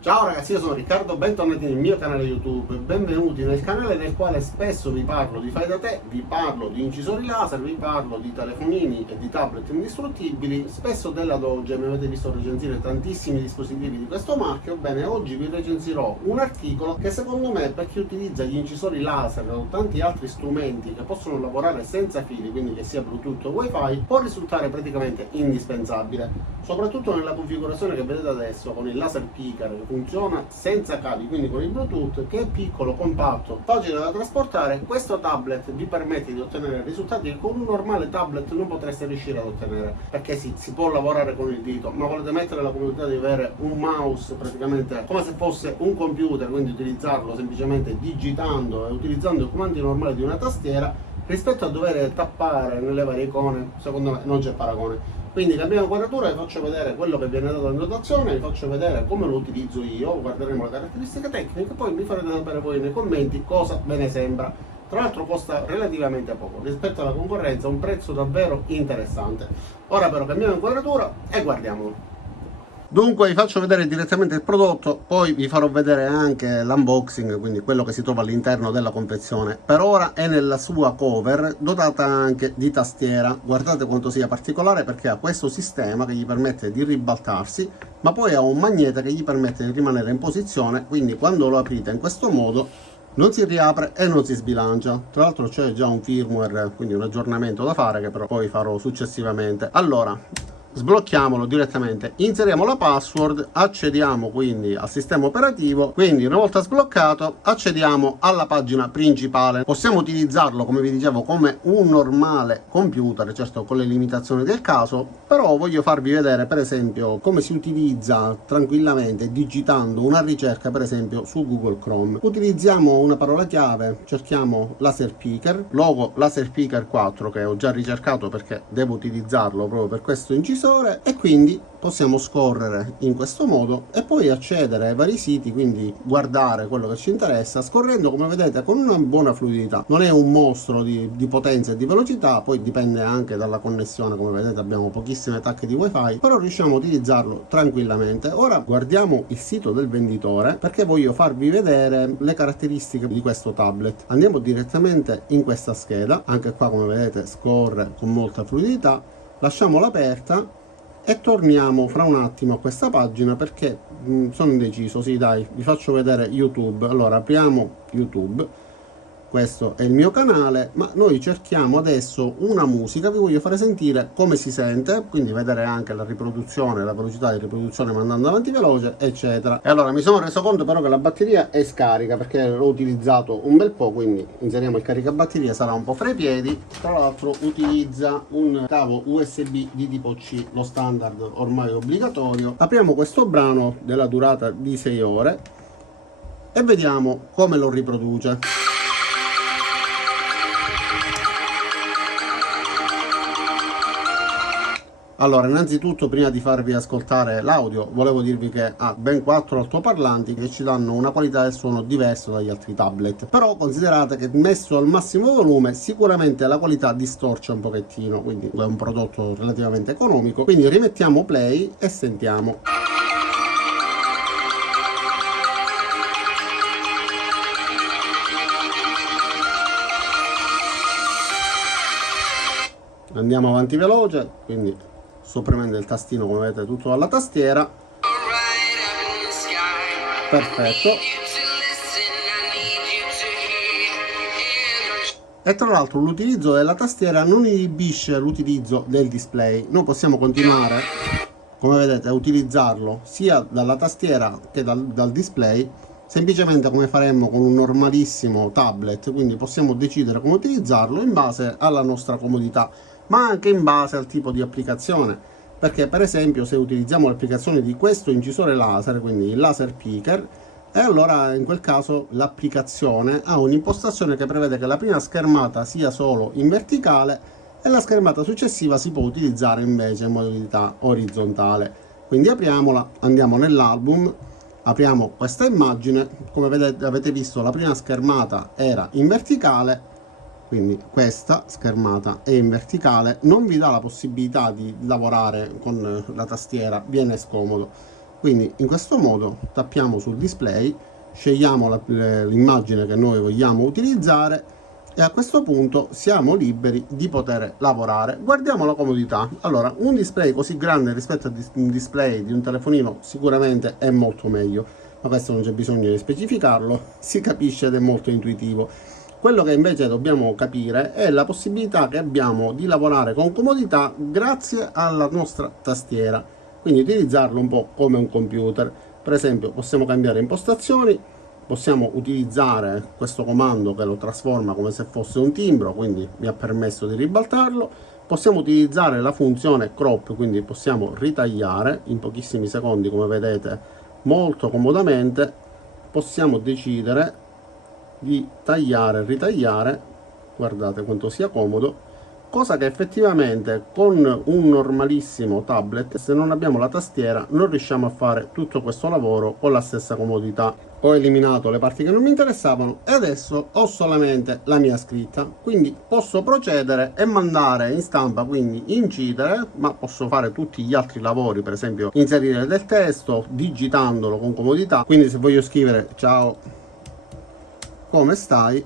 Ciao ragazzi, io sono Riccardo, bentornati nel mio canale YouTube, benvenuti nel canale nel quale spesso vi parlo di fai da te, vi parlo di incisori laser, vi parlo di telefonini e di tablet indistruttibili, spesso della Doge, mi avete visto recensire tantissimi dispositivi di questo marchio. Bene, oggi vi recensirò un articolo che secondo me per chi utilizza gli incisori laser o tanti altri strumenti che possono lavorare senza fili, quindi che sia Bluetooth o Wi-Fi, può risultare praticamente indispensabile, soprattutto nella configurazione che vedete adesso con il laser picker, funziona senza cavi, quindi con il Bluetooth, che è piccolo, compatto, facile da trasportare. Questo tablet vi permette di ottenere risultati che con un normale tablet non potreste riuscire ad ottenere, perché sì, si può lavorare con il dito, ma volete mettere la comodità di avere un mouse praticamente come se fosse un computer, quindi utilizzarlo semplicemente digitando e utilizzando i comandi normali di una tastiera, rispetto a dover tappare nelle varie icone, secondo me non c'è paragone. Quindi cambiamo inquadratura, vi faccio vedere quello che viene dato in dotazione, vi faccio vedere come lo utilizzo io, guarderemo le caratteristiche tecniche, poi mi farete sapere voi nei commenti cosa ve ne sembra. Tra l'altro costa relativamente poco rispetto alla concorrenza, un prezzo davvero interessante. Ora però cambiamo inquadratura e guardiamolo. Dunque vi faccio vedere direttamente il prodotto, poi vi farò vedere anche l'unboxing, quindi quello che si trova all'interno della confezione. Per ora è nella sua cover, dotata anche di tastiera. Guardate quanto sia particolare, perché ha questo sistema che gli permette di ribaltarsi, ma poi ha un magnete che gli permette di rimanere in posizione, quindi quando lo aprite in questo modo non si riapre e non si sbilancia. Tra l'altro c'è già un firmware, quindi un aggiornamento da fare, che però poi farò successivamente. Allora, sblocchiamolo direttamente, inseriamo la password, accediamo quindi al sistema operativo. Quindi una volta sbloccato accediamo alla pagina principale. Possiamo utilizzarlo, come vi dicevo, come un normale computer, certo con le limitazioni del caso, però voglio farvi vedere per esempio come si utilizza tranquillamente digitando una ricerca per esempio su Google Chrome. Utilizziamo una parola chiave, cerchiamo laser picker, logo laser picker 4 che ho già ricercato perché devo utilizzarlo proprio per questo incisore, e quindi possiamo scorrere in questo modo e poi accedere ai vari siti, quindi guardare quello che ci interessa scorrendo, come vedete, con una buona fluidità. Non è un mostro di potenza e di velocità, poi dipende anche dalla connessione, come vedete abbiamo pochissime tacche di wifi, però riusciamo a utilizzarlo tranquillamente. Ora guardiamo il sito del venditore, perché voglio farvi vedere le caratteristiche di questo tablet. Andiamo direttamente in questa scheda, anche qua come vedete scorre con molta fluidità, lasciamola aperta e torniamo fra un attimo a questa pagina, perché sono indeciso. Sì, dai, vi faccio vedere YouTube. Allora apriamo YouTube, questo è il mio canale, ma noi cerchiamo adesso una musica. Vi voglio fare sentire come si sente, quindi vedere anche la riproduzione, la velocità di riproduzione mandando avanti veloce, eccetera. E allora mi sono reso conto però che la batteria è scarica, perché l'ho utilizzato un bel po', quindi inseriamo il caricabatteria, sarà un po' fra i piedi. Tra l'altro utilizza un cavo USB di tipo C, lo standard ormai obbligatorio. Apriamo questo brano della durata di 6 ore e vediamo come lo riproduce. Allora, innanzitutto, prima di farvi ascoltare l'audio, volevo dirvi che ha ben 4 altoparlanti che ci danno una qualità del suono diversa dagli altri tablet. Però considerate che messo al massimo volume sicuramente la qualità distorce un pochettino, quindi è un prodotto relativamente economico. Quindi rimettiamo play e sentiamo. Andiamo avanti veloce, quindi sto premendo il tastino, come vedete, tutto dalla tastiera. Perfetto. E tra l'altro l'utilizzo della tastiera non inibisce l'utilizzo del display. Noi possiamo continuare, come vedete, a utilizzarlo sia dalla tastiera che dal display, semplicemente come faremmo con un normalissimo tablet. Quindi possiamo decidere come utilizzarlo in base alla nostra comodità, ma anche in base al tipo di applicazione, perché per esempio se utilizziamo l'applicazione di questo incisore laser, quindi il laser picker, e allora in quel caso l'applicazione ha un'impostazione che prevede che la prima schermata sia solo in verticale e la schermata successiva si può utilizzare invece in modalità orizzontale. Quindi apriamola, andiamo nell'album, apriamo questa immagine. Come vedete, avete visto, la prima schermata era in verticale, quindi questa schermata è in verticale, non vi dà la possibilità di lavorare con la tastiera, viene scomodo. Quindi in questo modo tappiamo sul display, scegliamo l'immagine che noi vogliamo utilizzare e a questo punto siamo liberi di poter lavorare. Guardiamo la comodità. Allora, un display così grande rispetto a un display di un telefonino sicuramente è molto meglio, ma questo non c'è bisogno di specificarlo, si capisce ed è molto intuitivo. Quello che invece dobbiamo capire è la possibilità che abbiamo di lavorare con comodità grazie alla nostra tastiera, quindi utilizzarlo un po' come un computer. Per esempio possiamo cambiare impostazioni, possiamo utilizzare questo comando che lo trasforma come se fosse un timbro, quindi mi ha permesso di ribaltarlo. Possiamo utilizzare la funzione crop, quindi possiamo ritagliare in pochissimi secondi, come vedete molto comodamente. Possiamo decidere di tagliare e ritagliare, guardate quanto sia comodo, cosa che effettivamente con un normalissimo tablet, se non abbiamo la tastiera, non riusciamo a fare tutto questo lavoro con la stessa comodità. Ho eliminato le parti che non mi interessavano e adesso ho solamente la mia scritta, quindi posso procedere e mandare in stampa, quindi incidere, ma posso fare tutti gli altri lavori, per esempio inserire del testo digitandolo con comodità. Quindi se voglio scrivere ciao, come stai,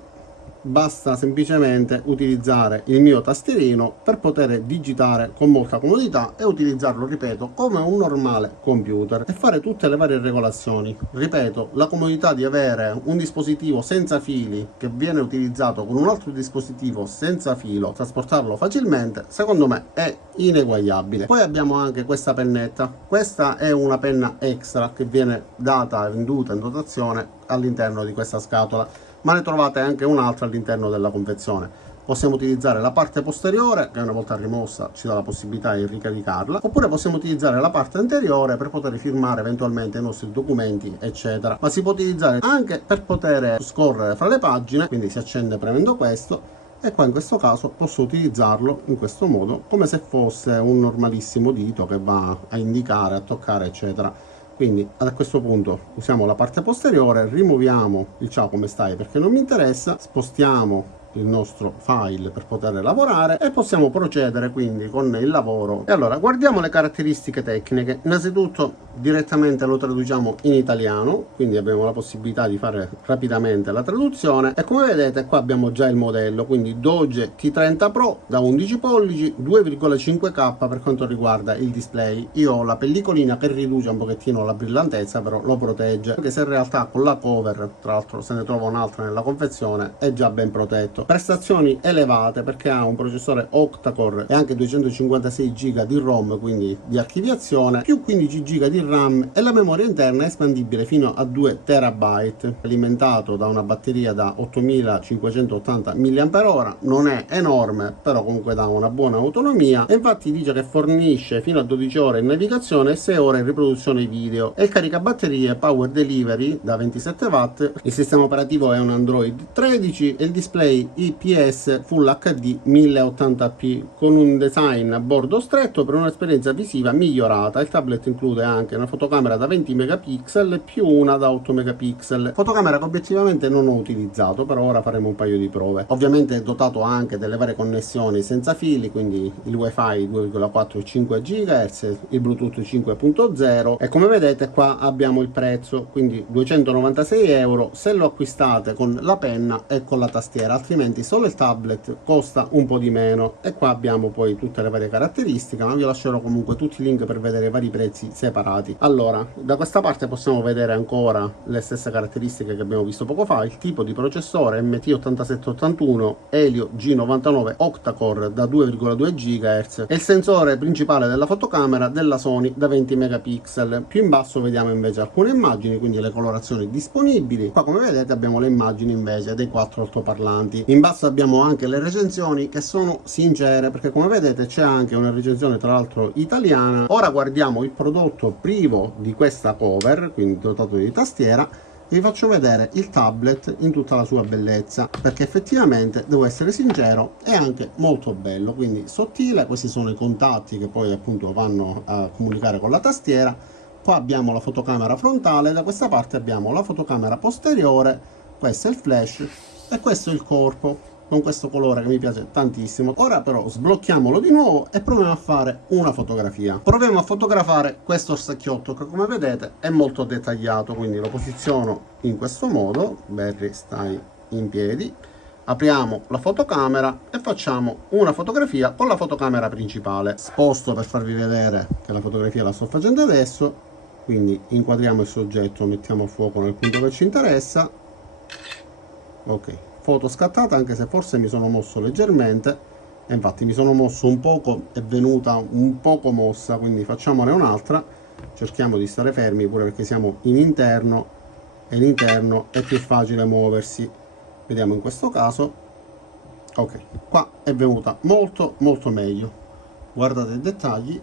basta semplicemente utilizzare il mio tastierino per poter digitare con molta comodità e utilizzarlo, ripeto, come un normale computer e fare tutte le varie regolazioni. Ripeto, la comodità di avere un dispositivo senza fili che viene utilizzato con un altro dispositivo senza filo, trasportarlo facilmente, secondo me è ineguagliabile. Poi abbiamo anche questa pennetta. Questa è una penna extra che viene data, venduta in dotazione all'interno di questa scatola, ma ne trovate anche un'altra all'interno della confezione. Possiamo utilizzare la parte posteriore, che una volta rimossa ci dà la possibilità di ricaricarla, oppure possiamo utilizzare la parte anteriore per poter firmare eventualmente i nostri documenti, eccetera. Ma si può utilizzare anche per poter scorrere fra le pagine, quindi si accende premendo questo, e qua in questo caso posso utilizzarlo in questo modo, come se fosse un normalissimo dito che va a indicare, a toccare, eccetera. Quindi a questo punto usiamo la parte posteriore, rimuoviamo il ciao come stai perché non mi interessa, spostiamo il nostro file per poter lavorare e possiamo procedere quindi con il lavoro. E allora guardiamo le caratteristiche tecniche. Innanzitutto direttamente lo traduciamo in italiano, quindi abbiamo la possibilità di fare rapidamente la traduzione e come vedete qua abbiamo già il modello, quindi Doge T30 Pro da 11 pollici 2,5K per quanto riguarda il display. Io ho la pellicolina che riduce un pochettino la brillantezza, però lo protegge, anche se in realtà con la cover, tra l'altro se ne trova un'altra nella confezione, è già ben protetto. Prestazioni elevate perché ha un processore octa-core e anche 256 GB di ROM, quindi di archiviazione, più 15 GB di RAM e la memoria interna è espandibile fino a 2 TB, alimentato da una batteria da 8580 mAh, non è enorme però comunque dà una buona autonomia e infatti dice che fornisce fino a 12 ore in navigazione e 6 ore in riproduzione video e il caricabatterie Power Delivery da 27 watt. Il sistema operativo è un Android 13 e il display IPS Full HD 1080p con un design a bordo stretto per un'esperienza visiva migliorata. Il tablet include anche una fotocamera da 20 megapixel più una da 8 megapixel, fotocamera che obiettivamente non ho utilizzato, però ora faremo un paio di prove. Ovviamente è dotato anche delle varie connessioni senza fili, quindi il wifi 2,4 e 5 GHz, il Bluetooth 5.0 e come vedete qua abbiamo il prezzo, quindi 296 euro se lo acquistate con la penna e con la tastiera, altrimenti solo il tablet costa un po' di meno. E qua abbiamo poi tutte le varie caratteristiche, ma vi lascerò comunque tutti i link per vedere i vari prezzi separati. Allora, da questa parte possiamo vedere ancora le stesse caratteristiche che abbiamo visto poco fa. Il tipo di processore MT8781 Helio G99 octa-core da 2,2 GHz e il sensore principale della fotocamera della Sony da 20 megapixel. Più in basso vediamo invece alcune immagini, quindi le colorazioni disponibili. Qua come vedete abbiamo le immagini invece dei 4 altoparlanti. In basso abbiamo anche le recensioni che sono sincere, perché come vedete c'è anche una recensione tra l'altro italiana. Ora guardiamo il prodotto privo di questa cover, quindi dotato di tastiera. Vi faccio vedere il tablet in tutta la sua bellezza, perché effettivamente, devo essere sincero, è anche molto bello, quindi sottile. Questi sono i contatti che poi appunto vanno a comunicare con la tastiera. Qua abbiamo la fotocamera frontale, da questa parte abbiamo la fotocamera posteriore, questo è il flash e questo è il corpo. con questo colore che mi piace tantissimo. Ora però sblocchiamolo di nuovo e proviamo a fare una fotografia. Proviamo a fotografare questo orsacchiotto che, come vedete, è molto dettagliato, quindi lo posiziono in questo modo. Barry, stai in piedi. Apriamo la fotocamera e facciamo una fotografia con la fotocamera principale. Sposto per farvi vedere che la fotografia la sto facendo adesso, quindi inquadriamo il soggetto, mettiamo a fuoco nel punto che ci interessa. Ok, foto scattata, anche se forse mi sono mosso leggermente, e infatti mi sono mosso un poco, è venuta un poco mossa, quindi facciamone un'altra. Cerchiamo di stare fermi pure perché siamo in interno e in interno è più facile muoversi. Vediamo in questo caso. Ok, qua è venuta molto meglio, guardate i dettagli,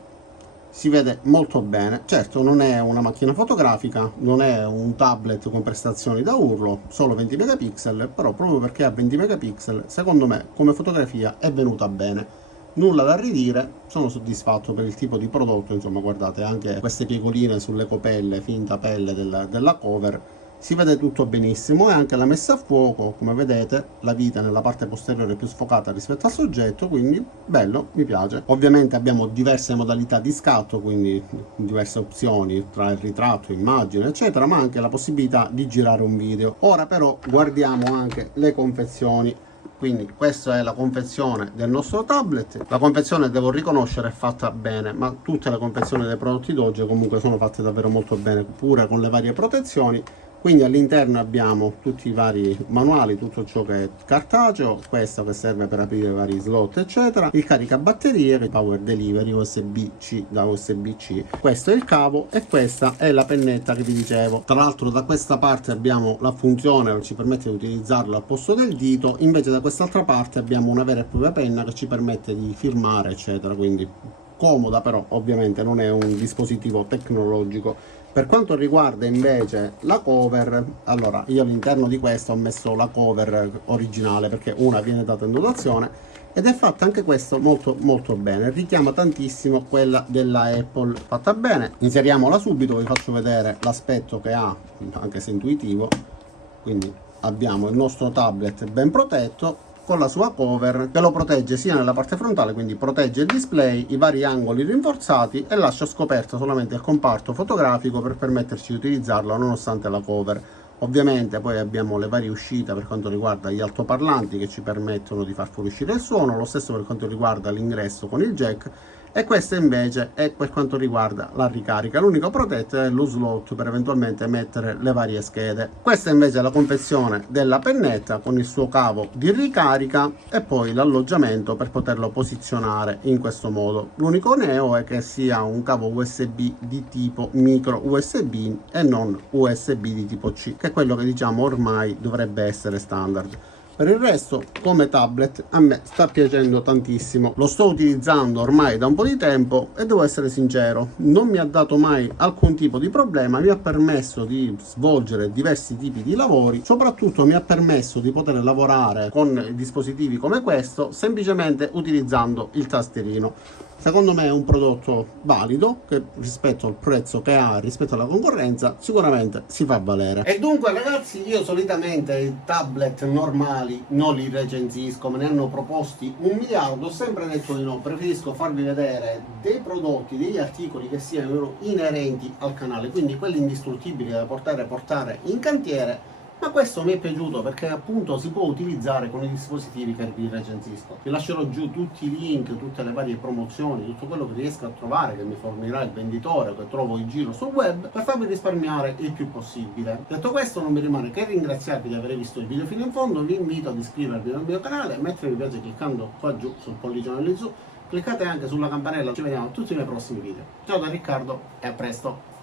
si vede molto bene. Certo, non è una macchina fotografica, non è un tablet con prestazioni da urlo, solo 20 megapixel, però proprio perché ha 20 megapixel secondo me come fotografia è venuta bene, nulla da ridire, sono soddisfatto per il tipo di prodotto. Insomma, guardate anche queste piegoline sulle copelle, finta pelle della cover, si vede tutto benissimo, e anche la messa a fuoco, come vedete, la vita nella parte posteriore è più sfocata rispetto al soggetto, quindi bello, mi piace. Ovviamente abbiamo diverse modalità di scatto, quindi diverse opzioni tra il ritratto, immagine, eccetera, ma anche la possibilità di girare un video. Ora però guardiamo anche le confezioni. Quindi questa è la confezione del nostro tablet. La confezione, devo riconoscere, è fatta bene, ma tutte le confezioni dei prodotti Doge comunque sono fatte davvero molto bene, pure con le varie protezioni. Quindi all'interno abbiamo tutti i vari manuali, tutto ciò che è cartaceo, questo che serve per aprire i vari slot eccetera, il caricabatterie, il power delivery USB-C da USB-C, questo è il cavo e questa è la pennetta che vi dicevo. Tra l'altro da questa parte abbiamo la funzione che ci permette di utilizzarlo al posto del dito, invece da quest'altra parte abbiamo una vera e propria penna che ci permette di firmare eccetera, quindi comoda, però ovviamente non è un dispositivo tecnologico. Per quanto riguarda invece la cover, allora io all'interno di questo ho messo la cover originale perché una viene data in dotazione ed è fatta anche questo molto bene, richiama tantissimo quella della Apple, fatta bene. Inseriamola subito, vi faccio vedere l'aspetto che ha, anche se intuitivo. Quindi abbiamo il nostro tablet ben protetto con la sua cover che lo protegge sia nella parte frontale, quindi protegge il display, i vari angoli rinforzati, e lascia scoperto solamente il comparto fotografico per permetterci di utilizzarlo nonostante la cover. Ovviamente poi abbiamo le varie uscite per quanto riguarda gli altoparlanti che ci permettono di far fuoriuscire il suono, lo stesso per quanto riguarda l'ingresso con il jack, e questa invece è per quanto riguarda la ricarica. L'unico protetto è lo slot per eventualmente mettere le varie schede. Questa invece è la confezione della pennetta con il suo cavo di ricarica e poi l'alloggiamento per poterlo posizionare in questo modo. L'unico neo è che sia un cavo USB di tipo micro USB e non USB di tipo C, che è quello che diciamo ormai dovrebbe essere standard. Per il resto, come tablet, a me sta piacendo tantissimo, lo sto utilizzando ormai da un po' di tempo e devo essere sincero, non mi ha dato mai alcun tipo di problema, mi ha permesso di svolgere diversi tipi di lavori, soprattutto mi ha permesso di poter lavorare con dispositivi come questo semplicemente utilizzando il tastierino. Secondo me è un prodotto valido che rispetto al prezzo che ha, rispetto alla concorrenza, sicuramente si fa valere. E dunque ragazzi, io solitamente i tablet normali non li recensisco, me ne hanno proposti 1 miliardo, ho sempre detto di no, preferisco farvi vedere dei prodotti, degli articoli che siano inerenti al canale, quindi quelli indistruttibili da portare in cantiere. Ma questo mi è piaciuto perché appunto si può utilizzare con i dispositivi che vi recensisco. Vi lascerò giù tutti i link, tutte le varie promozioni, tutto quello che riesco a trovare, che mi fornirà il venditore, che trovo in giro sul web, per farvi risparmiare il più possibile. Detto questo, non mi rimane che ringraziarvi di aver visto il video fino in fondo, vi invito ad iscrivervi al mio canale, mettere mi piace cliccando qua giù sul pollicione lì su, cliccate anche sulla campanella, ci vediamo a tutti i miei prossimi video. Ciao da Riccardo e a presto!